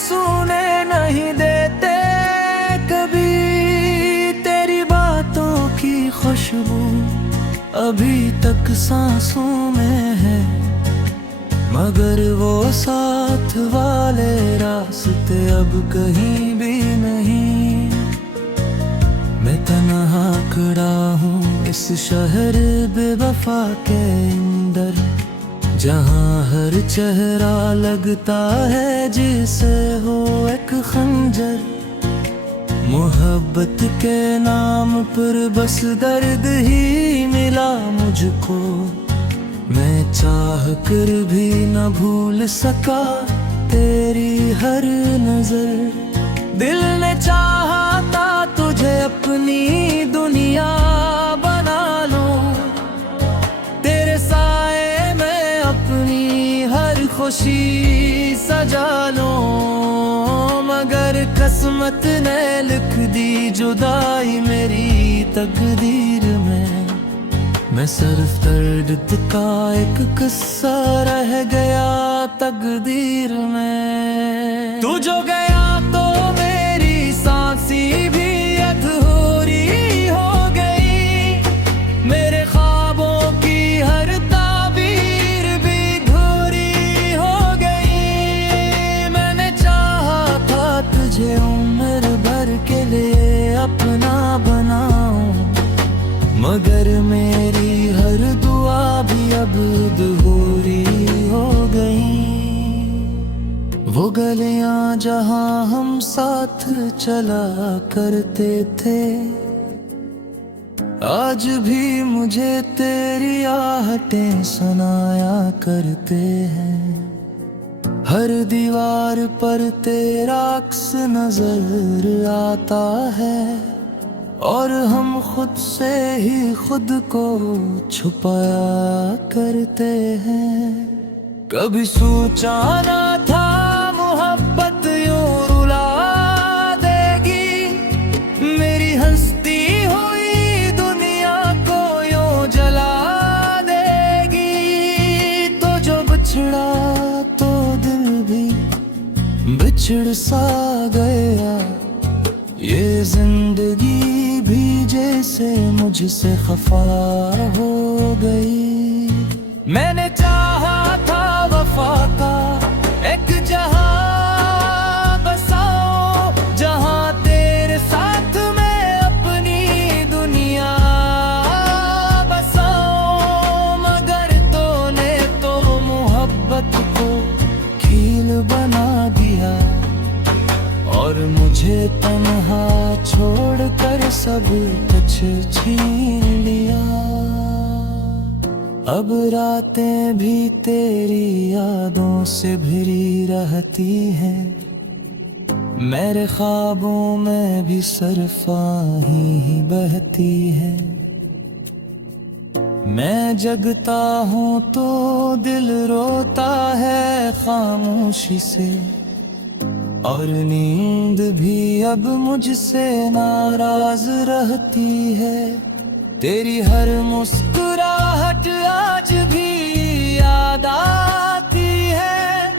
सूने नहीं देते कभी। तेरी बातों की खुशबू अभी तक सांसों में है, मगर वो साथ वाले रास्ते अब कहीं भी नहीं। मैं तन्हा खड़ा हूँ इस शहर बेवफा के अंदर, जहाँ हर चेहरा लगता है जिसे हो एक खंजर। मोहब्बत के नाम पर बस दर्द ही मिला मुझको, मैं चाह कर भी न भूल सका तेरी हर नजर। दिल ने चाहा था तुझे अपनी दुनिया बना लूं, तेरे साए में अपनी हर खुशी सजा लूं, मगर किस्मत ने लिख दी जुदाई मेरी तकदीर में। मैं सिर्फ दर्द का एक किस्सा रह गया तकदीर में। तू जो गया तो मेरी सांसी भी अधूरी हो गई, मेरे ख्वाबों की हर ताबीर भी अधूरी हो गई। मैंने चाहा था तुझे उम्र भर के लिए अपना बनाऊं, मगर मेरी हर दुआ भी अब अधूरी हो गई। वो गलियां जहां हम साथ चला करते थे, आज भी मुझे तेरी आहटें सुनाया करते हैं। हर दीवार पर तेरा अक्स नजर आता है, और हम खुद से ही खुद को छुपाया करते हैं। कभी सोचा ना था मोहब्बत यूं रुला देगी, मेरी हंसती हुई दुनिया को यूं जला देगी। तो जो बिछड़ा तो दिल भी बिछड़ सा गया, ये जिंदगी भी जैसे मुझसे खफा हो गई। मैंने चाहा था वफा का एक जहां बसाऊं, जहां तेरे साथ मैं अपनी दुनिया बसाऊं, मगर तूने तो मोहब्बत को कील बना दिया, और मुझे तन्हा छोड़कर सब कुछ छीन लिया। अब रातें भी तेरी यादों से भरी रहती हैं, मेरे ख्वाबों में भी सरफाही ही बहती है। मैं जगता हूँ तो दिल रोता है खामोशी से, और नींद भी अब मुझसे नाराज रहती है। तेरी हर मुस्कुराहट आज भी याद आती है,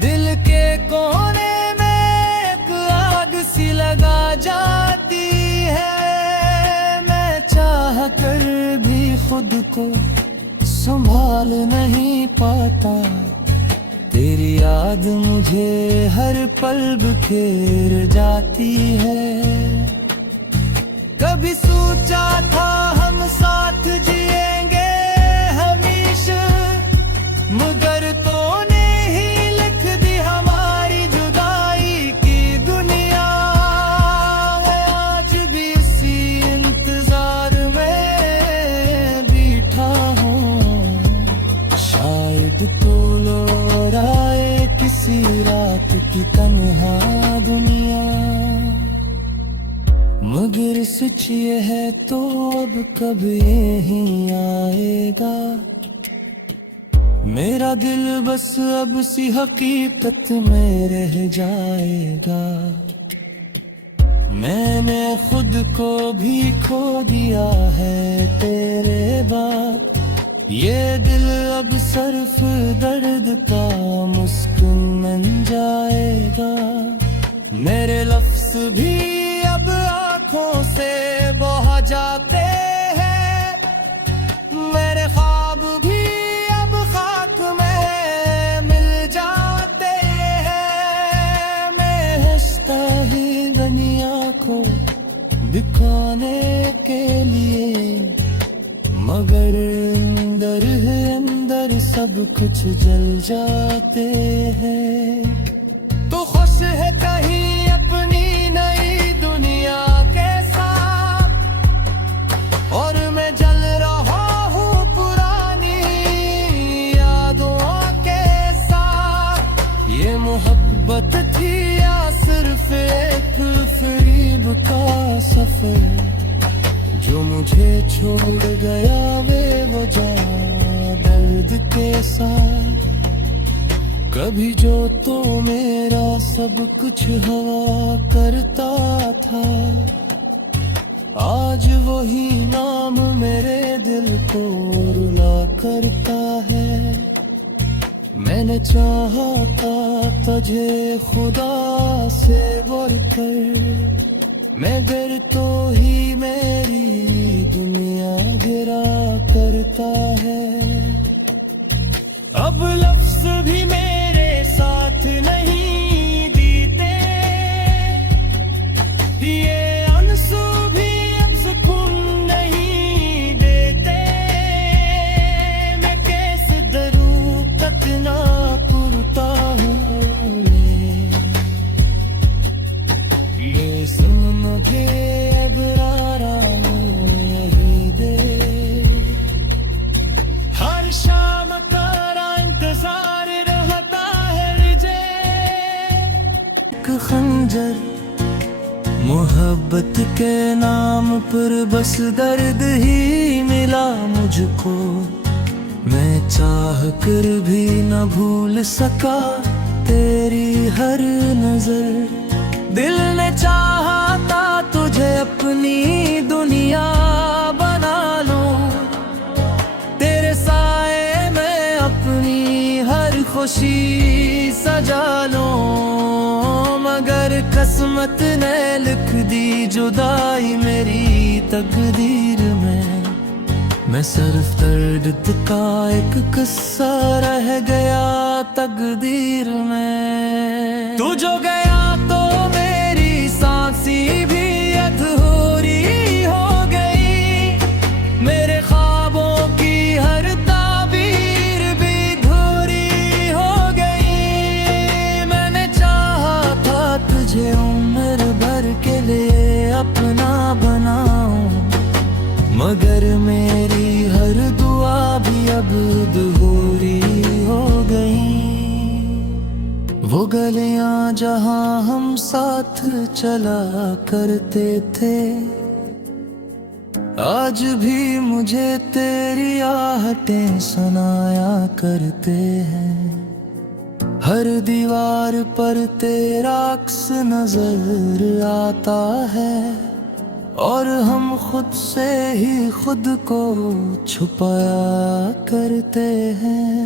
दिल के कोने में एक आग सी लगा जाती है। मैं चाह कर भी खुद को संभाल नहीं पाता, तेरी याद मुझे हर पल बिखेर जाती है। कभी सोचा था हम साथ जिएंगे हमेशा, मगर तूने ही लिख दी हमारी जुदाई की दुनिया। आज भी इसी इंतजार में बैठा हूँ, शायद तो लौट आए किसी रात की तन्हा दुनिया। मगर सच ये है तो अब कब यही आएगा, मेरा दिल बस अब सी हकीकत में रह जाएगा। मैंने खुद को भी खो दिया है तेरे बाद, ये दिल अब सिर्फ दर्द का मुस्कुन बन जाएगा। भी अब आंखों से बहा जाते हैं, मेरे ख्वाब भी अब खाक में मिल जाते हैं। मैं हंसता ही दुनिया को दिखाने के लिए, मगर अंदर है अंदर सब कुछ जल जाते हैं। तो खुश है कहीं अपनी नई दुनिया के साथ, और मैं जल रहा हूँ पुरानी यादों के साथ। ये मोहब्बत थी या सिर्फ एक फरेब का सफर, जो मुझे छोड़ गया बेवजह दर्द के साथ। कभी जो तो मेरा सब कुछ हवा करता था, आज वही नाम मेरे दिल को रुला करता है। मैंने चाहा था तुझे खुदा से बढ़कर, मगर तो ही मेरी दुनिया गिरा करता है। अब लफ्ज भी मेरे साथ नहीं दीते, ये आंसू भी अब सुकून नहीं देते। मैं कैसे डरूं कितना करता हूँ ये सुन के अब आराम यही दे। हर शाम इंतजार रहता है मुझे, एक खंजर मोहब्बत के नाम पर बस दर्द ही मिला मुझको। मैं चाह कर भी न भूल सका तेरी हर नजर। दिल ने चाहा था तुझे अपनी दुनिया बना लूं, तेरे साए में अपनी हर खुशी सजा लूं। मगर किस्मत ने लिख दी जुदाई मेरी तकदीर में। मैं सिर्फ दर्द का एक किस्सा रह गया तकदीर में। तू जो गया तो मेरी सांसी भी अधूरी हो गई, मेरे ख्वाबों की हर ताबीर भी धूरी हो गई। मैंने चाहा था तुझे उम्र भर के लिए अपना बनाऊं, मगर मेरी हर दुआ भी अब अधूरी हो गई। वो गलियां जहां हम साथ चला करते थे, आज भी मुझे तेरी आहटें सुनाया करते हैं। हर दीवार पर तेरा अक्स नजर आता है, और हम खुद से ही खुद को छुपाया करते हैं।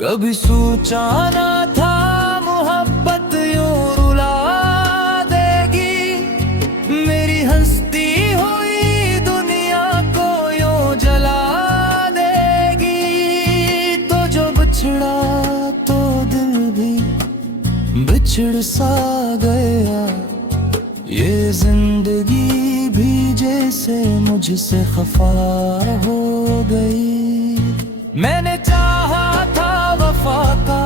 कभी सोचा ना था मोहब्बत यूं रुला देगी, मेरी हंसती हुई दुनिया को यूं जला देगी। तो जो बिछड़ा तो दिल भी बिछड़ सा गया, ये जिंदगी भी जैसे मुझसे खफा हो गई। मैंने चाहा था वफा का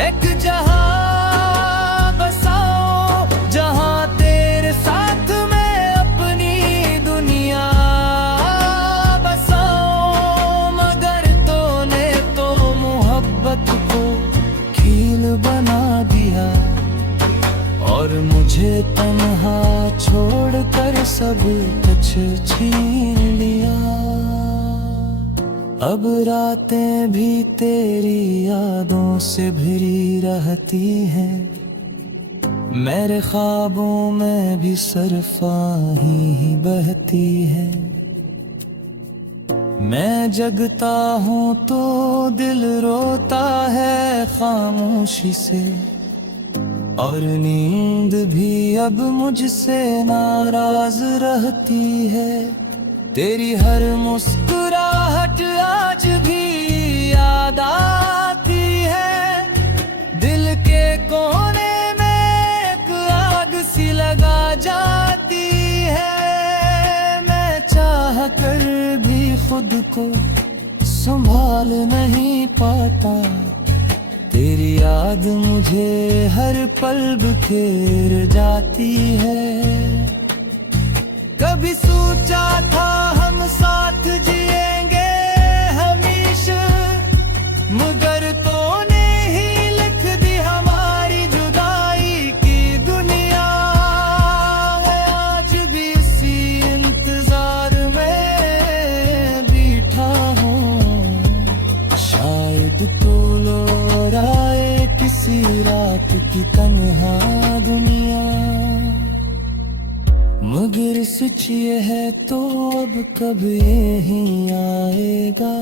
एक जहां बसाऊं, जहां तेरे साथ मैं अपनी दुनिया बसाऊं। मगर तूने तो मोहब्बत को खील बना दिया, और मुझे तन्हा छोड़कर सब कुछ छीन लिया। अब रातें भी तेरी यादों से भरी रहती हैं, मेरे ख्वाबों में भी सरफाही ही बहती है। मैं जगता हूँ तो दिल रोता है खामोशी से, और नींद भी अब मुझसे नाराज रहती है। तेरी हर मुस्कुराहट आज भी याद आती है। दिल के कोने में एक आग सी लगा जाती है। मैं चाह कर भी खुद को संभाल नहीं पाता। तेरी याद मुझे हर पल बिखेर जाती है। कभी सोचा था हम साथ जिएंगे हमेशा, मगर तूने ही लिख दी हमारी जुदाई की दुनिया। आज भी इसी इंतजार में बैठा हूँ, शायद तो लौट आए किसी रात की तन्हा दुनिया। मगर सच ये है तो अब कब यही आएगा।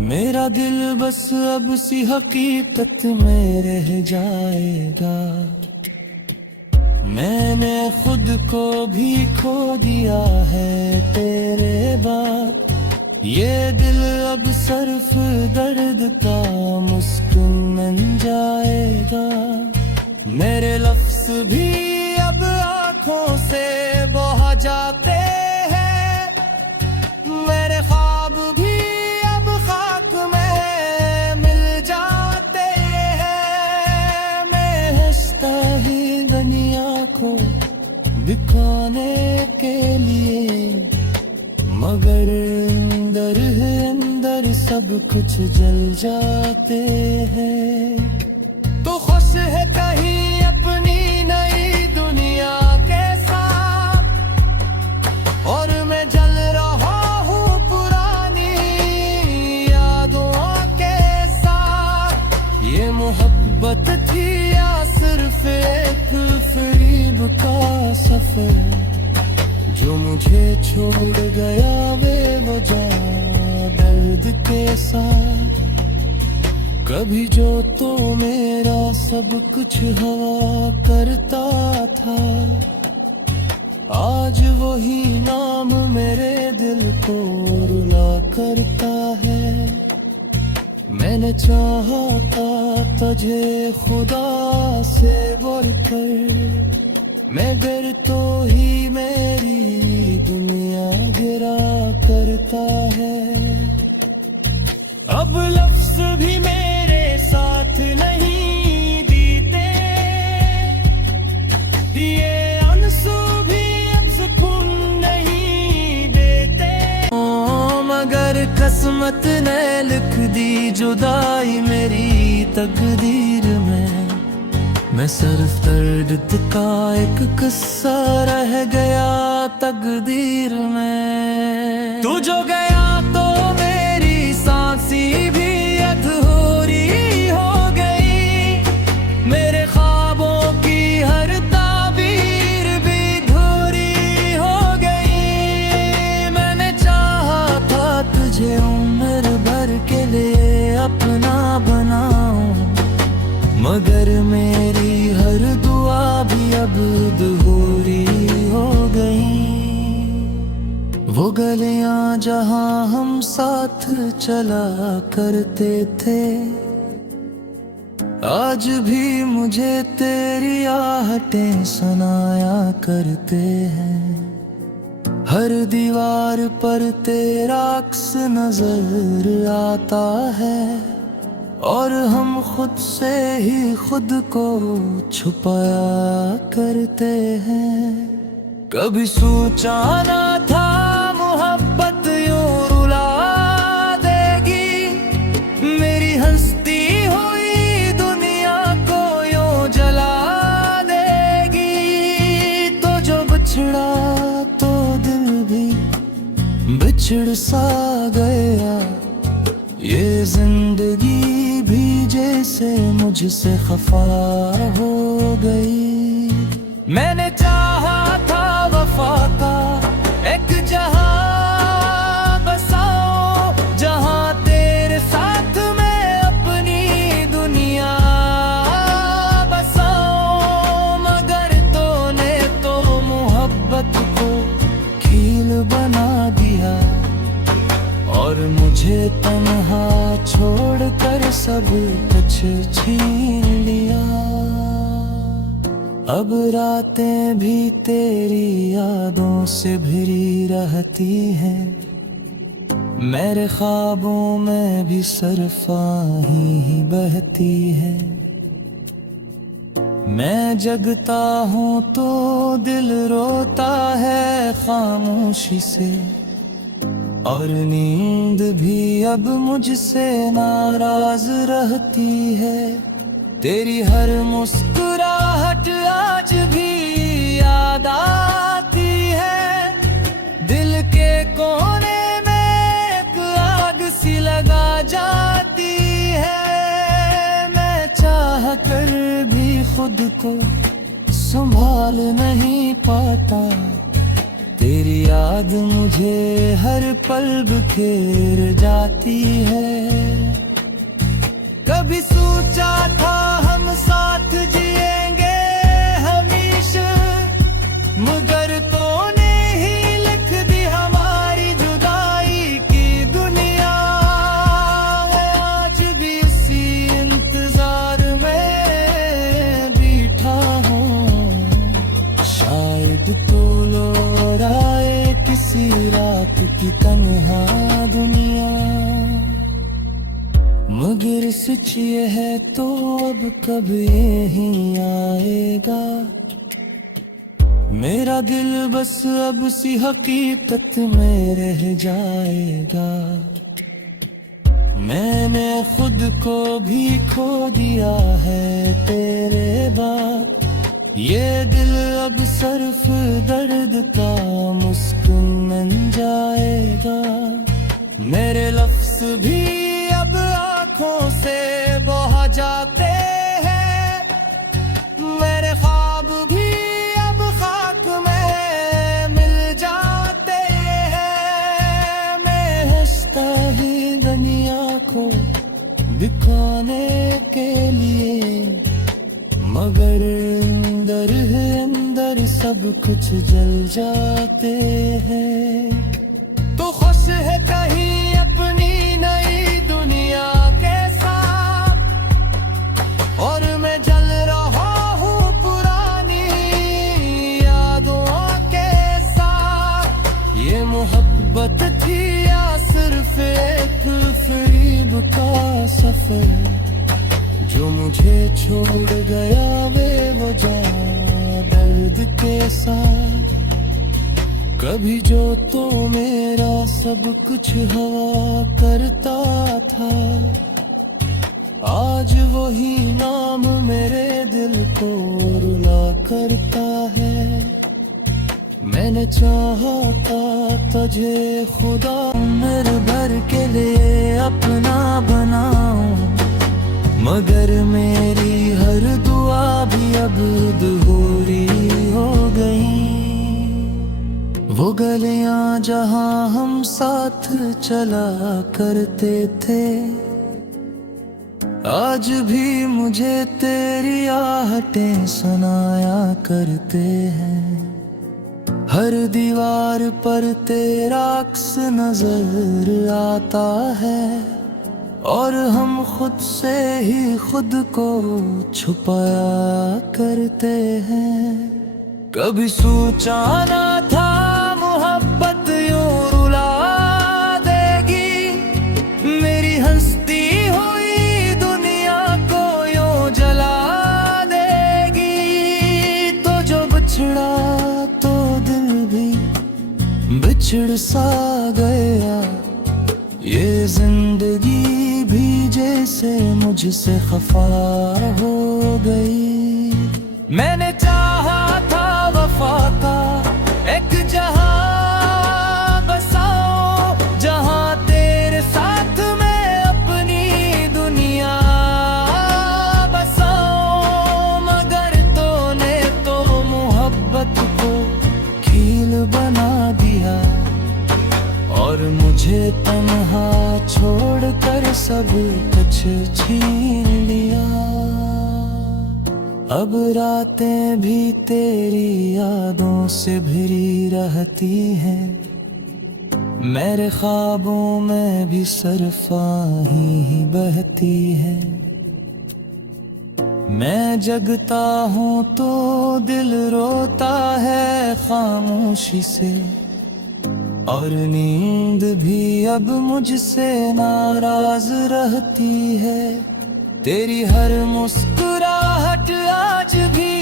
मेरा दिल बस अब सी हकीकत में रह जाएगा। मैंने खुद को भी खो दिया है तेरे बाद। ये दिल अब सिर्फ दर्द का मुस्कुन बन जाएगा। मेरे लफ्ज भी अब आँखों से बह जाते हैं। मेरे ख्वाब भी अब खाक में मिल जाते हैं। मैं हंसता ही दुनिया को दिखाने के लिए, मगर अंदर ही अंदर सब कुछ जल जाते हैं। तो खुश है कहीं अपनी नई दुनिया के साथ, और मैं जल रहा हूँ पुरानी यादों के साथ। ये मोहब्बत थी या सिर्फ एक फरेब का सफर, जो मुझे छोड़ गया बेवजह दर्द के साथ। कभी जो तो मेरा सब कुछ हवा करता था, आज वही नाम मेरे दिल को रुला करता है। मैंने चाहा था तुझे खुदा से बढ़कर, मगर तो ही मेरी दुनिया गिरा करता है। अब लफ्ज भी मेरे साथ नहीं जीते, ये आंसू भी अब सुकून नहीं देते। मगर किस्मत ने लिख दी जुदाई मेरी तकदीर में। मैं सिर्फ दर्द का एक किस्सा रह गया तकदीर में। तू जो गया तो मेरी सांसी भी अधूरी हो गई। मेरे ख्वाबों की हर ताबीर भी धूरी हो गई। मैंने चाहा था तुझे उम्र भर के लिए अपना बनाऊं, मगर मेरी हर दुआ भी अब अधूरी हो गई। वो गलियां जहां हम साथ चला करते थे, आज भी मुझे तेरी आहटें सुनाया करते हैं। हर दीवार पर तेरा अक्स नजर आता है, और हम खुद से ही खुद को छुपाया करते हैं। कभी सोचा ना था मोहब्बत यूं रुला देगी। मेरी हंसती हुई दुनिया को यूं जला देगी। तो जो बिछड़ा तो दिल भी बिछड़ सा गया। ये जिंदगी भी जैसे मुझसे खफा हो गई। मैंने चाहा था वफा का एक जहां बसाऊं, जहां तेरे साथ मैं अपनी दुनिया छोड़कर सब कुछ छीन लिया। अब रातें भी तेरी यादों से भरी रहती हैं, मेरे ख्वाबों में भी सरफाही ही बहती है। मैं जगता हूँ तो दिल रोता है खामोशी से, और नींद भी अब मुझसे नाराज रहती है। तेरी हर मुस्कुराहट आज भी याद आती है, दिल के कोने में एक आग सी लगा जाती है। मैं चाह कर भी खुद को संभाल नहीं पाता, तेरी याद मुझे हर पल बिखेर जाती है। कभी सोचा था हम साथ जिएंगे हमेशा, मगर तूने ही लिख दी हमारी जुदाई की दुनिया। आज भी इसी इंतजार में बैठा हूँ, शायद तो लौट आए किसी रात की तन्हा दुनिया। मगर सच ये है तो अब कब यही आएगा, मेरा दिल बस अब सी हकीकत में रह जाएगा। मैंने खुद को भी खो दिया है तेरे बाद, ये दिल अब सिर्फ दर्द का मुस्कुन बन जाएगा। मेरे लफ्ज भी अब आँखों से बह जाते हैं, मेरे ख्वाब भी अब खाक में मिल जाते हैं। मैं हंसता ही दुनिया को दिखाने के लिए, मगर अंदर है अंदर सब कुछ जल जाते हैं। तो खुश है कहीं अपनी नई दुनिया के साथ, और मैं जल रहा हूँ पुरानी यादों के साथ। ये मोहब्बत थी या सिर्फ एक फरेब का सफर, जो मुझे छोड़ गया वे वो जा दर्द के साथ। कभी जो तो मेरा सब कुछ हवा करता था, आज वही नाम मेरे दिल को रुला करता है। मैंने चाहा था तुझे खुदा उम्र भर के लिए अपना बनाऊं, मगर मेरी हर दुआ भी अब अधूरी हो गई। वो गलियां जहां हम साथ चला करते थे, आज भी मुझे तेरी आहटें सुनाया करते हैं। हर दीवार पर तेरा अक्स नजर आता है, और हम खुद से ही खुद को छुपाया करते हैं। कभी सोचा ना था मोहब्बत यूं रुला देगी, मेरी हंसती हुई दुनिया को यूं जला देगी। तो जो बिछड़ा तो दिल भी बिछड़ सा गया, ये जिंदगी भी जैसे मुझसे खफा हो गई। मैंने चाहा था वफा का एक जहां बसाऊं, जहां तेरे साथ मैं अपनी दुनिया बसाऊं, मगर तूने तो मोहब्बत को खील बना दिया, और मुझे तन्हा छोड़कर सब कुछ छीन लिया। अब रातें भी तेरी यादों से भरी रहती हैं, मेरे ख्वाबों में भी सरफाही ही बहती है। मैं जगता हूँ तो दिल रोता है खामोशी से, और नींद भी अब मुझसे नाराज रहती है। तेरी हर मुस्कुराहट आज भी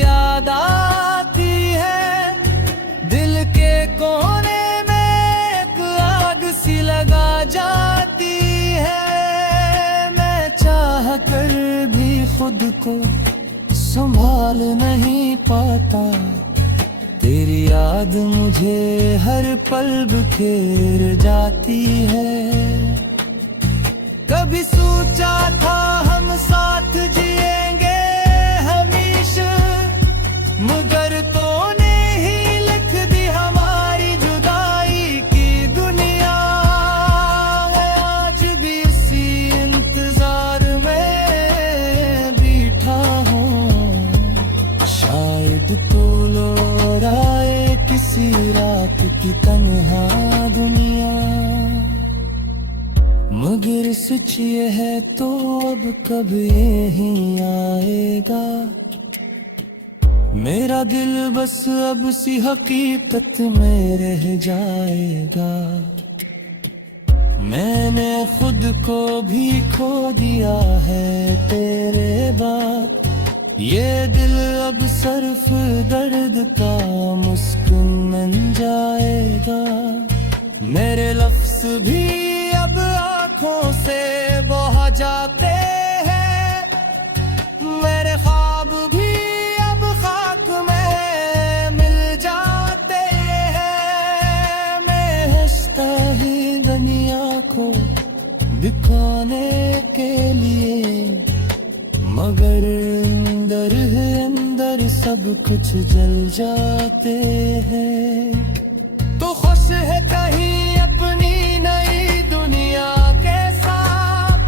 याद आती है। दिल के कोने में एक आग सी लगा जाती है। मैं चाह कर भी खुद को संभाल नहीं पाता। तेरी याद मुझे हर पल बिखेर जाती है। कभी सोचा था हम साथ जिएंगे हमेशा, मगर तूने ही लिख दी हमारी जुदाई की दुनिया। आज भी इसी इंतजार में बैठा हूँ, शायद तो लौट आए किसी रात की तन्हा दुनिया। मगर सच ये है तो अब कब यही आएगा। मेरा दिल बस अब सी हकीकत में रह जाएगा। मैंने खुद को भी खो दिया है तेरे बाद। ये दिल अब सिर्फ दर्द का मुस्कुन बन जाएगा। मेरे लफ्ज भी अब आँखों से बह जाते हैं। मेरे ख्वाब भी अब खाक में मिल जाते हैं। मैं हंसता ही दुनिया को दिखाने के लिए, मगर अंदर ही अंदर सब कुछ जल जाते हैं। तो खुश है कहीं अपनी नई दुनिया के साथ,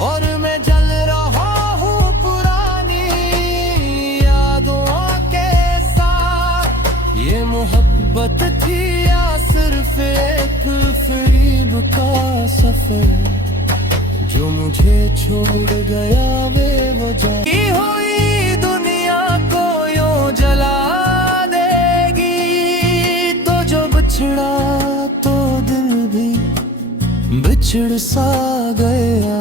और मैं जल रहा हूँ पुरानी यादों के साथ। ये मोहब्बत थी या सिर्फ एक फरेब का सफर, जो मुझे छोड़ गया वे वो जाती हुई दुनिया को यूं जला देगी। तो जो बिछड़ा तो दिल भी बिछड़ सा गया।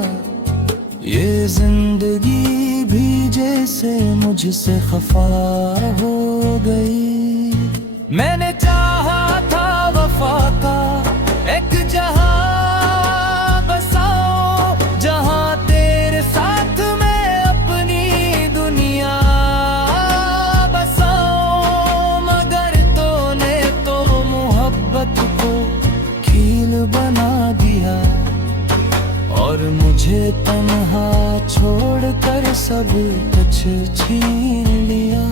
ये जिंदगी भी जैसे मुझसे खफा हो गई। मैंने चाहा था वफा का एक जहां बसाऊं, जहां तेरे साथ मैं अपनी दुनिया बसाऊं। मगर तूने तो मोहब्बत को कील बना दिया, और मुझे तन्हा छोड़कर सब कुछ छीन लिया।